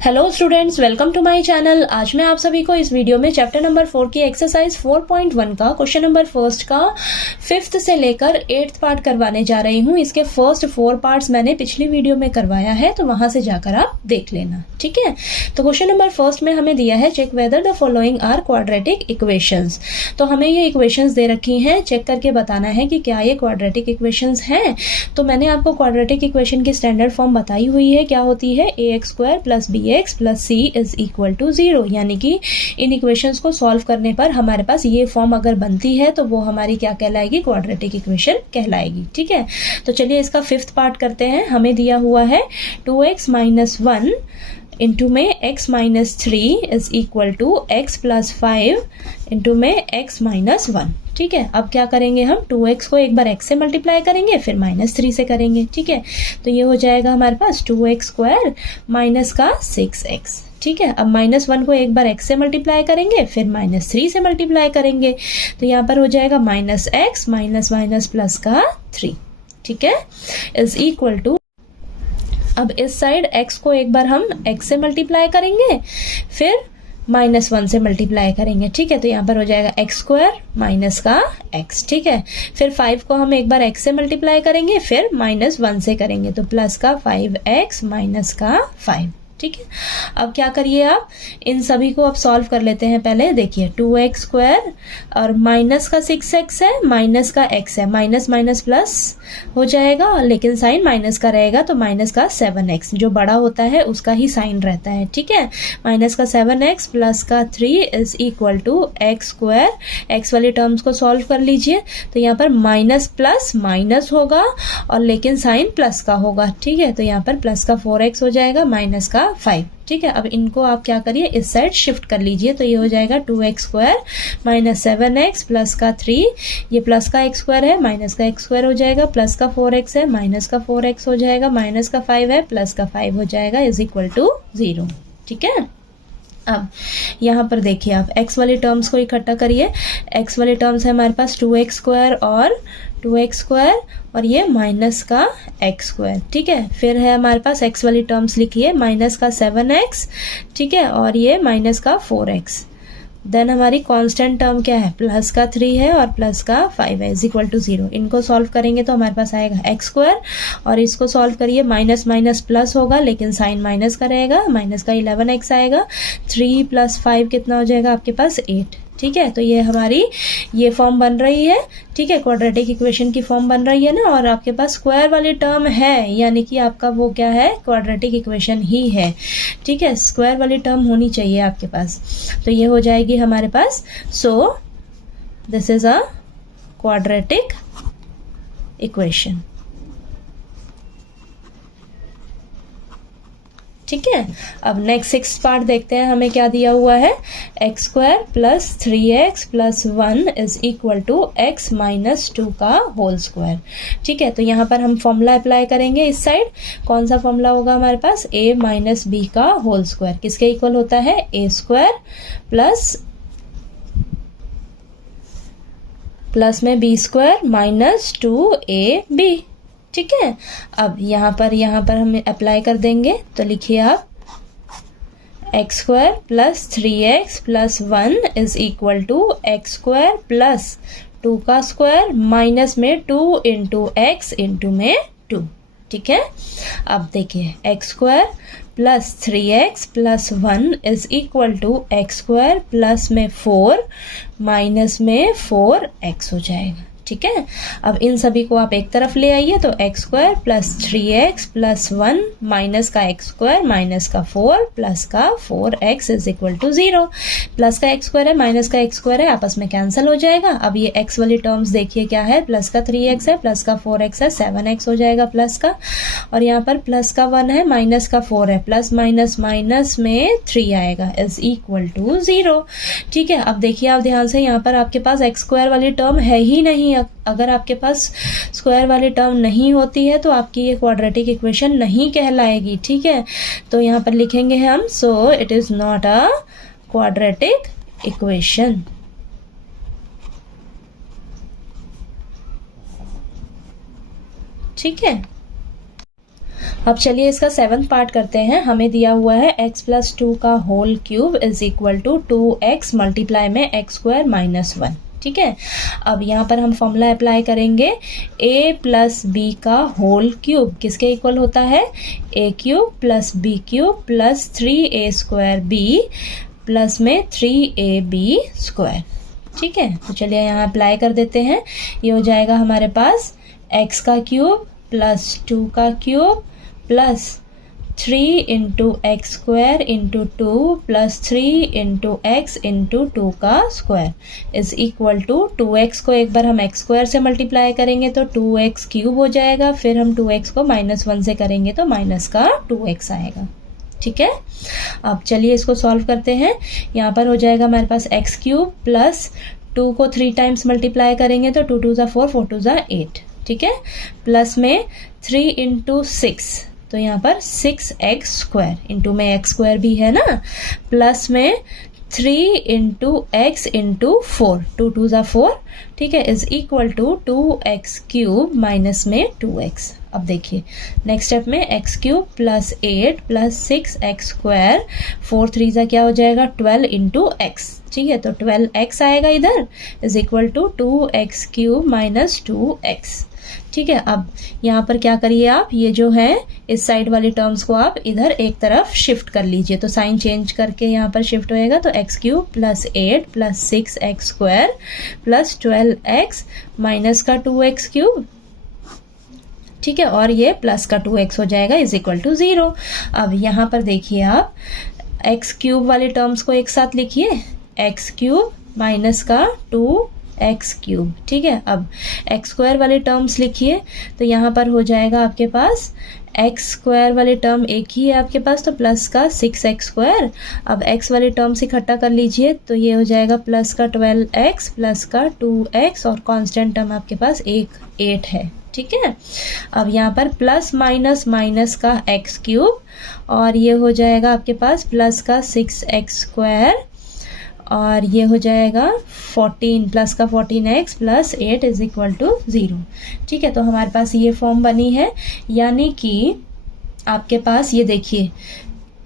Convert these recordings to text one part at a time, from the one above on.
Hello students, welcome to my channel. आज मैं आप सभी को इस वीडियो में चैप्टर नंबर 4 की एक्सरसाइज 4.1 का क्वेश्चन नंबर फर्स्ट का 5th से लेकर 8th पार्ट करवाने जा रही हूँ। इसके फर्स्ट 4 पार्ट्स मैंने पिछली वीडियो में करवाया है, तो वहां से जाकर आप देख लेना, ठीक है। तो क्वेश्चन नंबर फर्स्ट में हमें दिया है check whether the following are quadratic equations. तो हमें ये इक्वेशंस दे रखी हैं, चेक करके बताना है कि क्या ये क्वाड्रेटिक इक्वेशंस हैं। तो मैंने आपको क्वाड्रेटिक इक्वेशन की स्टैंडर्ड फॉर्म बताई हुई है, क्या होती है ax² + bx + c = 0। यानी कि इन इक्वेशंस को सॉल्व करने पर हमारे पास ये फॉर्म अगर बनती है तो वो हमारी क्या कहलाएगी, क्वाड्रेटिक इक्वेशन कहलाएगी, ठीक है। तो चलिए इसका 5th पार्ट करते हैं। हमें दिया हुआ है 2x - 1 इंटू में x - 3 = x + 5 इंटू में x - 1, ठीक है। अब क्या करेंगे, हम 2x को एक बार x से मल्टीप्लाई करेंगे, फिर -3 से करेंगे, ठीक है। तो ये हो जाएगा हमारे पास 2x² माइनस का 6x, ठीक है। अब -1 को एक बार x से मल्टीप्लाई करेंगे, फिर -3 से मल्टीप्लाई करेंगे, तो यहाँ पर हो जाएगा -x माइनस प्लस का 3, ठीक है, = अब इस साइड x को एक बार हम x से मल्टीप्लाई करेंगे, फिर -1 से मल्टीप्लाई करेंगे, ठीक है। तो यहाँ पर हो जाएगा x² माइनस का x, ठीक है। फिर 5 को हम एक बार x से मल्टीप्लाई करेंगे, फिर -1 से करेंगे, तो प्लस का 5x माइनस का 5, ठीक है। अब क्या करिए, आप इन सभी को अब सॉल्व कर लेते हैं। पहले देखिए 2x² और माइनस का 6x है, माइनस का x है, माइनस प्लस हो जाएगा, लेकिन साइन माइनस का रहेगा, तो माइनस का 7x, जो बड़ा होता है उसका ही साइन रहता है, ठीक है। माइनस का 7x प्लस का 3 = x²। x वाली टर्म्स को सॉल्व कर लीजिए, तो यहाँ पर माइनस प्लस माइनस होगा और लेकिन साइन प्लस का होगा, ठीक है। तो यहाँ पर प्लस का 4x हो जाएगा, माइनस का 5, ठीक है। अब इनको आप क्या करिए, इस साइड शिफ्ट कर लीजिए, तो ये हो जाएगा 2x² माइनस 7x प्लस का 3, ये प्लस का x² है, माइनस का x² हो जाएगा, प्लस का 4x है, माइनस का 4x हो जाएगा, माइनस का 5 है, प्लस का 5 हो जाएगा, = 0, ठीक है। अब यहाँ पर देखिए, आप x वाली टर्म्स को इकट्ठा करिए। x वाली टर्म्स है हमारे पास 2x² और 2x² और ये माइनस का x², ठीक है। फिर है हमारे पास x वाली टर्म्स लिखिए, माइनस का 7x, ठीक है, और ये माइनस का 4x। देन हमारी कांस्टेंट टर्म क्या है, प्लस का 3 है और प्लस का 5 है, = 0। इनको सॉल्व करेंगे तो हमारे पास आएगा x² और इसको सॉल्व करिए, माइनस माइनस प्लस होगा, लेकिन साइन माइनस का रहेगा, माइनस का 11x आएगा, 3 + 5 कितना हो जाएगा आपके पास 8, ठीक है। तो ये हमारी ये फॉर्म बन रही है, ठीक है, क्वाड्रेटिक इक्वेशन की फॉर्म बन रही है ना। और आपके पास स्क्वायर वाली टर्म है, यानी कि आपका वो क्या है, क्वाड्रेटिक इक्वेशन ही है, ठीक है। स्क्वायर वाली टर्म होनी चाहिए आपके पास, तो ये हो जाएगी हमारे पास। So this is a quadratic equation, ठीक है। अब नेक्स्ट 6th पार्ट देखते हैं, हमें क्या दिया हुआ है, x² + 3x + 1 = x - 2 का होल स्क्वायर, ठीक है। तो यहाँ पर हम फॉर्मूला अप्लाई करेंगे। इस साइड कौन सा फॉर्मूला होगा हमारे पास, a - b का होल स्क्वायर किसके इक्वल होता है, a² प्लस में b² - 2ab, ठीक है। अब यहाँ पर हम अप्लाई कर देंगे, तो लिखिए आप x² + 3x + 1 = x² + 2 का स्क्वायर माइनस में 2 × x × में 2, ठीक है। अब देखिए x² + 3x + 1 = x² प्लस में 4 माइनस में 4x हो जाएगा, ठीक है। अब इन सभी को आप एक तरफ ले आइए, तो x² + 3x + 1 माइनस का x² माइनस का 4 प्लस का 4x = 0। प्लस का x² है, माइनस का x² है, आपस में कैंसिल हो जाएगा। अब ये x वाली टर्म्स देखिए क्या है, प्लस का 3x है, प्लस का 4x है, 7x हो जाएगा प्लस का, और यहाँ पर प्लस का 1 है, माइनस का 4 है, प्लस माइनस माइनस में 3 आएगा, = 0, ठीक है। अब देखिए आप ध्यान से, यहाँ पर आपके पास x² वाली टर्म है ही नहीं। अगर आपके पास स्क्वायर वाली टर्म नहीं होती है तो आपकी ये क्वाड्रेटिक इक्वेशन नहीं कहलाएगी, ठीक है। तो यहाँ पर लिखेंगे हम, so it is not a quadratic equation, ठीक है। अब चलिए इसका 7th पार्ट करते हैं। हमें दिया हुआ है x प्लस 2 का whole cube is equal to 2x multiply में x स्क्वायर माइनस 1। ठीक है, अब यहाँ पर हम फॉर्मूला अप्लाई करेंगे। a प्लस बी का होल क्यूब किसके इक्वल होता है, a cube plus b cube plus 3a square b plus में 3ab स्क्वायर। ठीक है, तो चलिए यहाँ अप्लाई कर देते हैं। ये हो जाएगा हमारे पास x का क्यूब प्लस 2 का cube plus 3 into x square into 2 plus 3 into x into 2 का square is equal to 2x को एक बार हम x स्क्वायर से मल्टीप्लाई करेंगे तो 2x क्यूब हो जाएगा, फिर हम 2x को -1 से करेंगे तो माइनस का 2x आएगा। ठीक है, अब चलिए इसको सॉल्व करते हैं। यहाँ पर हो जाएगा हमारे पास x क्यूब प्लस 2 को 3 टाइम्स मल्टीप्लाई करेंगे तो 2 2 ज़ा 4 4 2 ज़ा 8। ठीक है, प्लस में 3 इंटू 6 तो यहाँ पर 6x स्क्वायर, इंटू में x स्क्वायर भी है ना, प्लस में 3 इंटू एक्स इंटू 4 2 2 ज़ा 4। ठीक है, is equal to 2x cube minus में 2x। अब देखिए नेक्स्ट स्टेप में x cube plus 8 plus 6x square 4 3 ज़ा क्या हो जाएगा 12 इंटू एक्स। ठीक है, तो 12x आएगा इधर is equal to 2x cube minus 2x। ठीक है, अब यहाँ पर क्या करिए आप, ये जो है इस साइड वाली टर्म्स को आप इधर एक तरफ शिफ्ट कर लीजिए, तो साइन चेंज करके यहाँ पर शिफ्ट होएगा तो x cube plus 8 plus 6x square plus 12x minus का 2x क्यूब। ठीक है, और ये प्लस का 2x हो जाएगा इज इक्वल टू 0। अब यहाँ पर देखिए आप x क्यूब वाले टर्म्स को एक साथ लिखिए, x क्यूब माइनस का 2x क्यूब। ठीक है, अब x स्क्वायर वाले टर्म्स लिखिए तो यहाँ पर हो जाएगा आपके पास x स्क्वायर वाले टर्म एक ही है आपके पास तो प्लस का 6x स्क्वायर। अब x वाले टर्म्स इकट्ठा कर लीजिए तो ये हो जाएगा प्लस का 12x प्लस का 2x और कांस्टेंट टर्म आपके पास 8 है। ठीक है, अब यहाँ पर प्लस माइनस माइनस का x क्यूब और ये हो जाएगा आपके पास प्लस का 6x स्क्वायर और ये हो जाएगा 14 प्लस का 14x plus 8 is equal to 0। ठीक है, तो हमारे पास ये फॉर्म बनी है, यानी कि आपके पास ये देखिए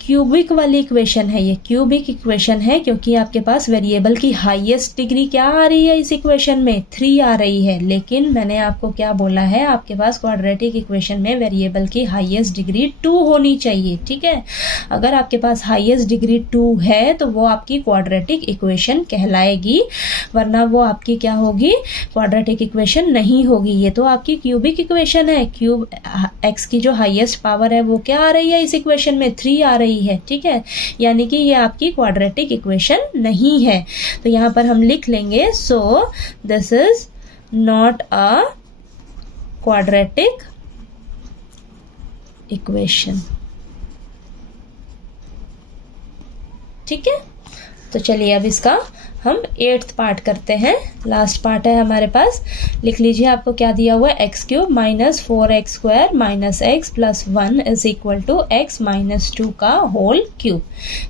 क्यूबिक वाली इक्वेशन है, ये क्यूबिक इक्वेशन है क्योंकि आपके पास वेरिएबल की हाईएस्ट डिग्री क्या आ रही है इस इक्वेशन में 3 आ रही है। लेकिन मैंने आपको क्या बोला है, आपके पास क्वाड्रेटिक इक्वेशन में वेरिएबल की हाईएस्ट डिग्री 2 होनी चाहिए। ठीक है, अगर आपके पास हाईएस्ट डिग्री 2 है तो वो आपकी क्वाड्रेटिक इक्वेशन कहलाएगी, वरना वो आपकी क्या होगी, क्वाड्रेटिक इक्वेशन नहीं होगी। ये तो आपकी क्यूबिक इक्वेशन है, क्यूब एक्स की जो हाईएस्ट पावर है वो क्या आ रही है इस इक्वेशन में 3 आ रही है। ठीक है, यानी कि ये आपकी क्वाड्रेटिक इक्वेशन नहीं है। तो यहाँ पर हम लिख लेंगे सो this is not a quadratic equation. ठीक है, तो चलिए अब इसका हम 8th पार्ट करते हैं, लास्ट पार्ट है हमारे पास। लिख लीजिए आपको क्या दिया हुआ है, x cube minus 4x square minus x plus 1 is equal to x minus 2 का होल क्यूब।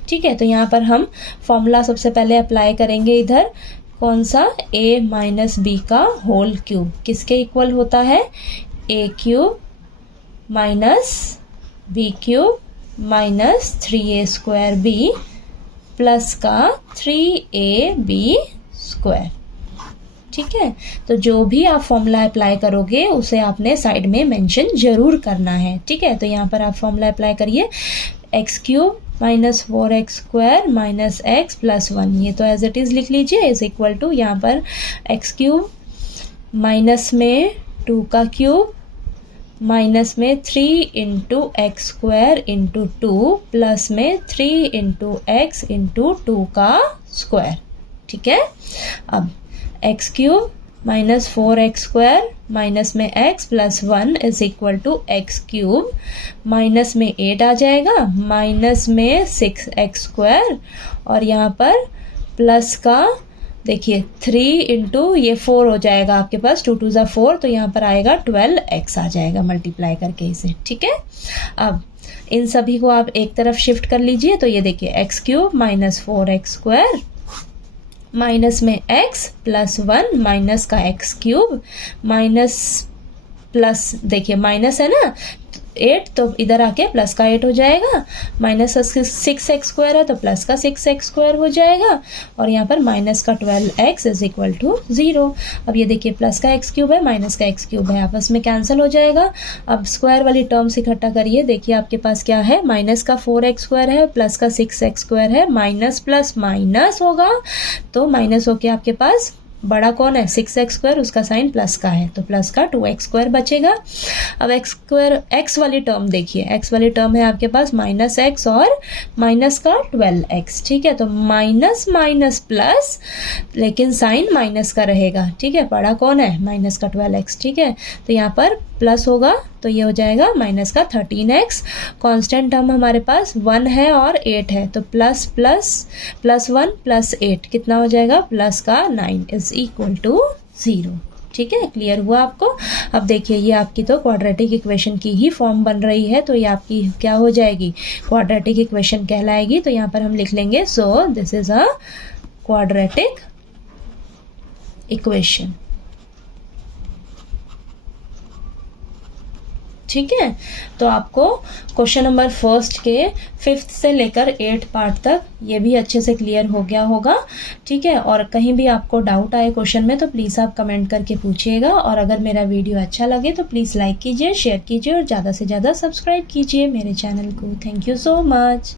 ठीक है, तो यहाँ पर हम फॉर्मूला सबसे पहले अप्लाई करेंगे इधर, कौन सा, a माइनस बी का होल क्यूब किसके इक्वल होता है, a cube minus b cube minus 3a square b plus का 3ab स्क्वायर। ठीक है, तो जो भी आप फॉर्मूला अप्लाई करोगे उसे आपने साइड में मेंशन जरूर करना है। ठीक है, तो यहाँ पर आप फॉर्मूला अप्लाई करिए, x cube minus 4x square minus x plus 1, ये तो एज इट इज़ लिख लीजिए इज इक्वल टू यहाँ पर x क्यूब माइनस में 2 का क्यूब माइनस में 3 into x square into 2 plus में 3 इंटू एक्स इंटू 2 का स्क्वायर। ठीक है, अब x cube minus 4x square minus में x plus 1 is equal to x cube minus में 8 आ जाएगा माइनस में 6x स्क्वायर और यहाँ पर प्लस का देखिए 3 इंटू ये 4 हो जाएगा आपके पास, 2 2 ज़ा 4 तो यहाँ पर आएगा 12x आ जाएगा मल्टीप्लाई करके इसे। ठीक है, अब इन सभी को आप एक तरफ शिफ्ट कर लीजिए तो ये देखिए x cube minus 4x square minus में x प्लस 1 माइनस का x क्यूब माइनस प्लस देखिए माइनस है ना 8 तो इधर आके प्लस का 8 हो जाएगा, माइनस 6x² है तो प्लस का 6x² हो जाएगा, और यहाँ पर माइनस का 12x इज इक्वल टू 0। अब ये देखिए प्लस का x³ है माइनस का x³ है, आपस में कैंसिल हो जाएगा। अब स्क्वायर वाली टर्म्स इकट्ठा करिए, देखिए आपके पास क्या है, माइनस का 4x² है प्लस का 6x² है, माइनस प्लस माइनस होगा तो माइनस होके आपके पास बड़ा कौन है 6x², उसका साइन प्लस का है तो प्लस का 2x² बचेगा। अब x वाली टर्म देखिए, x वाली टर्म है आपके पास माइनस x और माइनस का 12x, ठीक है। तो माइनस माइनस प्लस, लेकिन साइन माइनस का रहेगा, ठीक है। बड़ा कौन है माइनस का 12x, ठीक है। तो यहाँ पर प्लस होगा तो ये हो जाएगा माइनस का 13x। कांस्टेंट टर्म हमारे पास 1 है और 8 है तो प्लस प्लस प्लस 1 प्लस 8 कितना हो जाएगा, प्लस का 9 इज इक्वल टू 0, ठीक है। क्लियर हुआ आपको। अब देखिए ये आपकी तो क्वाड्रेटिक इक्वेशन की ही फॉर्म बन रही है, तो ये आपकी क्या हो जाएगी, क्वाड्रेटिक इक्वेशन कहलाएगी। तो यहाँ पर हम लिख लेंगे सो this is a quadratic equation, ठीक है। तो आपको क्वेश्चन नंबर फर्स्ट के 5th से लेकर 8th पार्ट तक ये भी अच्छे से क्लियर हो गया होगा, ठीक है। और कहीं भी आपको डाउट आए क्वेश्चन में तो प्लीज़ आप कमेंट करके पूछिएगा, और अगर मेरा वीडियो अच्छा लगे तो प्लीज़ लाइक कीजिए, शेयर कीजिए और ज़्यादा से ज़्यादा सब्सक्राइब कीजिए मेरे चैनल को। Thank you so much.